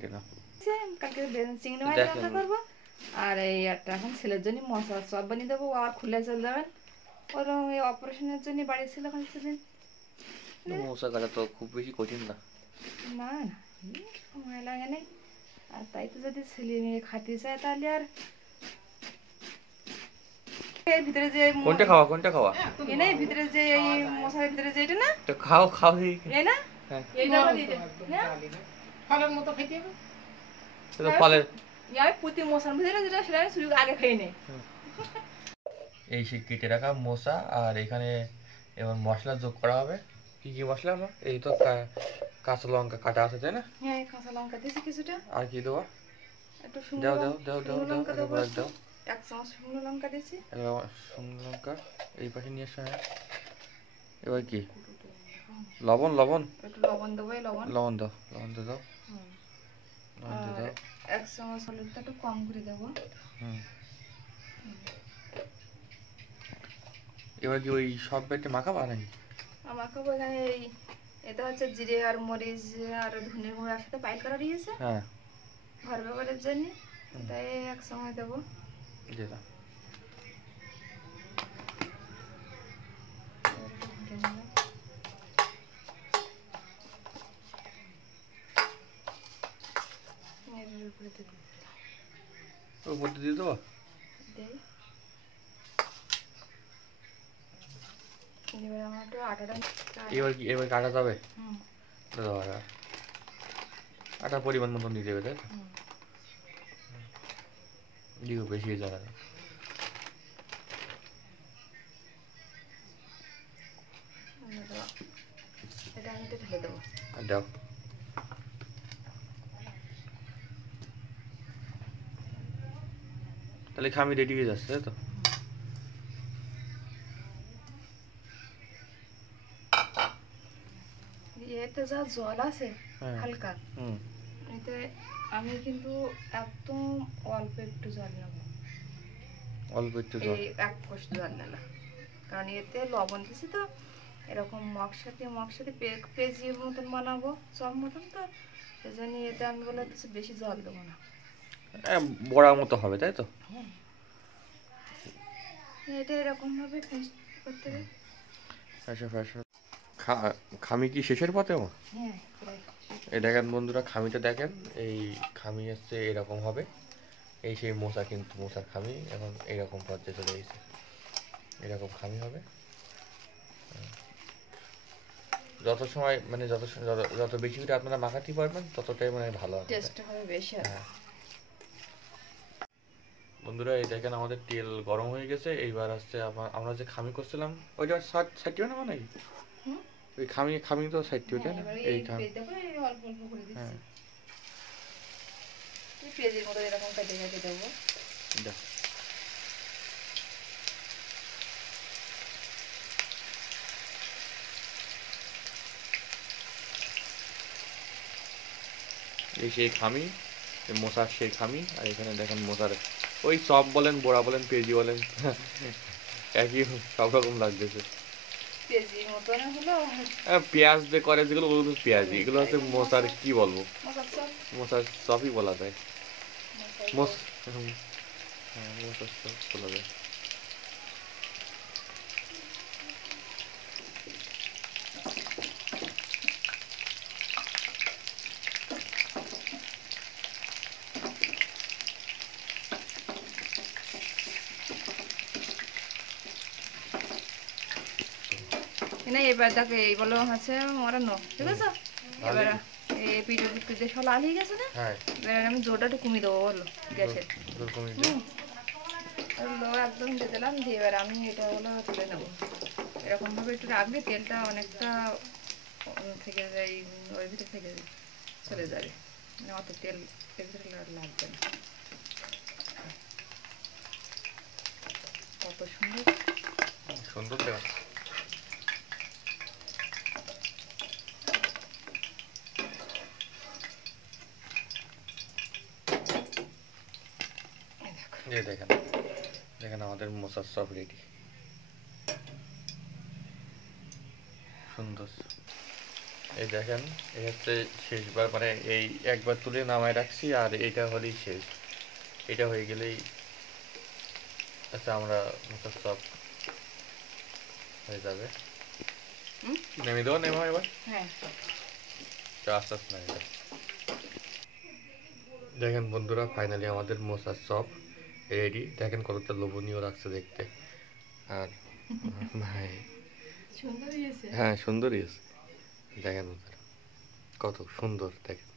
কেটে নাও। কালকে চিংড়ি মাছ রান্না করবো, আর এই একটা এখন ছেলের জন্য মশলা চপ বানিয়ে দেবো, আর খুলে চলে যাবেন। ওর এই অপারেশনের জন্য বাড়ি ছিল ওখানে সেদিন। মশা কাটা তো খুব বেশি কঠিন না। না না, সময় লাগে নেই। আর তাই তো যদি ছেলে মেয়ে খাতে চায় তাহলে আর এর ভিতরে যে কোনটা খাওয়া এই না, ভিতরে যে এই মশলার ভিতরে যে এটা না, তো খাও এই না, হ্যাঁ এইটা বানিয়ে দে না, ফলের মতো খেতে হবে। তো ফলের আমি প্রতি মশলার ভিতরে যেটা সেটা আমি শুরু আগে খেয়ে নেই। এই সেই কেটে রাখা মশা, আর এখানে এবার মশলা যোগ করা হবে। কি কি মশলা হলো? এই তো কাঁচা লঙ্কা কাটা আছে, তাই না? হ্যাঁ, কাঁচা লঙ্কা দিয়েছি কিছুটা। আর কি দেবো? একটু দাও শুকনো দাও দাও দাও দাও লঙ্কা দেবো, এবার দাও। 1 চামচ শুকনো লঙ্কা দিয়েছি। এবার শুকনো লঙ্কা এই পাশে নিয়ে এসো। হ্যাঁ, এবার কি? লবণ একটু লবণ দেবো, এই লবণ লবণ দাও, লবণ দাও। আর 1 চামচ হলুদটা একটু কম করে দেবো। এবার কি ওই সব বেটে মাখাবা নাকি? মাখাবো। এখানে এটা হচ্ছে জিরে আর মরিচ আর ধনে গুঁড়ো একসাথে পাইল করা দিয়েছে, হ্যাঁ, ঘর ব্যবহারের জন্য। তাই 1 চামচ দেবো। দিলাম। উপর দিয়ে দেবো। এবার আমার একটু আটাটা এবার কাটা যাবে। দাও আটা পরিমাণ মতন দিয়ে দেবে, তাই তো? দিও, বেশি যাবে না। এটা আমি তো ঢেলে দেবো। দাও। তাহলে খামি রেডি হয়ে যাচ্ছে, তাই তো? এতে যা জল আছে হালকা, এতে আমি কিন্তু একদম অল্প একটু জল নেব। অল্প একটু জল, 1 কোষ জল নিলাম, কারণ এতে লবণ দিছি তো। এরকম মগসাতে পেঁয়াজির মতন বানাবো, চপ মতন, তো এই জন্য এতে আমি বলে কিছু বেশি জল দেবো না। বড়ার মতো হবে, তাই তো? এটা এরকম ভাবে পেস্ট করতে হবে। খামি কি শেষের পথে? হ্যাঁ, এই দেখেন বন্ধুরা, খামিটা দেখেন। এই খামি হচ্ছে এরকম হবে। এই সেই মশা, কিন্তু মশার খামি এখন এইরকম পর্যায়ে চলে গেছে। এরকম খামি হবে। যত সময় মানে যত বেশি করে আপনারা মাখাতে পারবেন ততটাই মানে ভালো হবে, টেস্ট হবে বেশি। হ্যাঁ বন্ধুরা, এই দেখেন আমাদের তেল গরম হয়ে গেছে। এইবার হচ্ছে আমরা যে খামি করছিলাম ওইটা সাইড নেবো নাকি? ওই খামি তো সাইড তাই না? এই খামি অল্প অল্প করে দিচ্ছি। পেঁয়াজের মতো এরকম কেটে কেটে দেবো। এই সেই খামি, মশার সেই খামি। আর এখানে দেখেন মশার ওই চপ বলেন, বড়া বলেন, পেঁয়াজি বলেন, একই সব রকম লাগতেছে। পেঁয়াজ দিয়ে করে যেগুলো ওগুলো পেঁয়াজি, এগুলো হচ্ছে মশার কি বলবো, মশার চপই বলা যায়। মশার চপ বলা যায়। না, এবার দেখো এইগুলো হচ্ছে মরানো, ঠিক আছে? এবার এই পিঠে পিঠে সব লাল হয়ে গেছে না? এবার আমি জোরটা একটু কমিয়ে দেবো, বলো গ্যাসের লো একদম দিয়ে দিলাম। দিয়ে এবার আমি এটা হলো তুলে নেবো। এরকম ভাবে একটু রাখলে তেলটা অনেকটা থেকে যায়, ওর ভিতরে থেকে চলে যাবে, মানে অত তেল এর ভিতরে লাগবে না। কত সুন্দর সুন্দর দেখা। দেখেন আমাদের মশার চপ রেডি, সুন্দর। এই দেখেন, এই হচ্ছে শেষবার, মানে এই একবার তুলে নামায় রাখছি, আর এটা হলেই শেষ। এটা হয়ে গেলেই আচ্ছা আমরা মোচার চপ হয়ে যাবে। হুম? নেমে দেবো, নেমো এবার। হ্যাঁ। তো আস্তে আস্তে নামে দাও। দেখেন বন্ধুরা, ফাইনালি আমাদের মোচার চপ রেডি। দেখেন কতটা লোভনীয় লাগছে দেখতে। আর ভাই, সুন্দর হয়েছে। হ্যাঁ সুন্দরই আছে। দেখেন বন্ধুরা, কত সুন্দর দেখেন।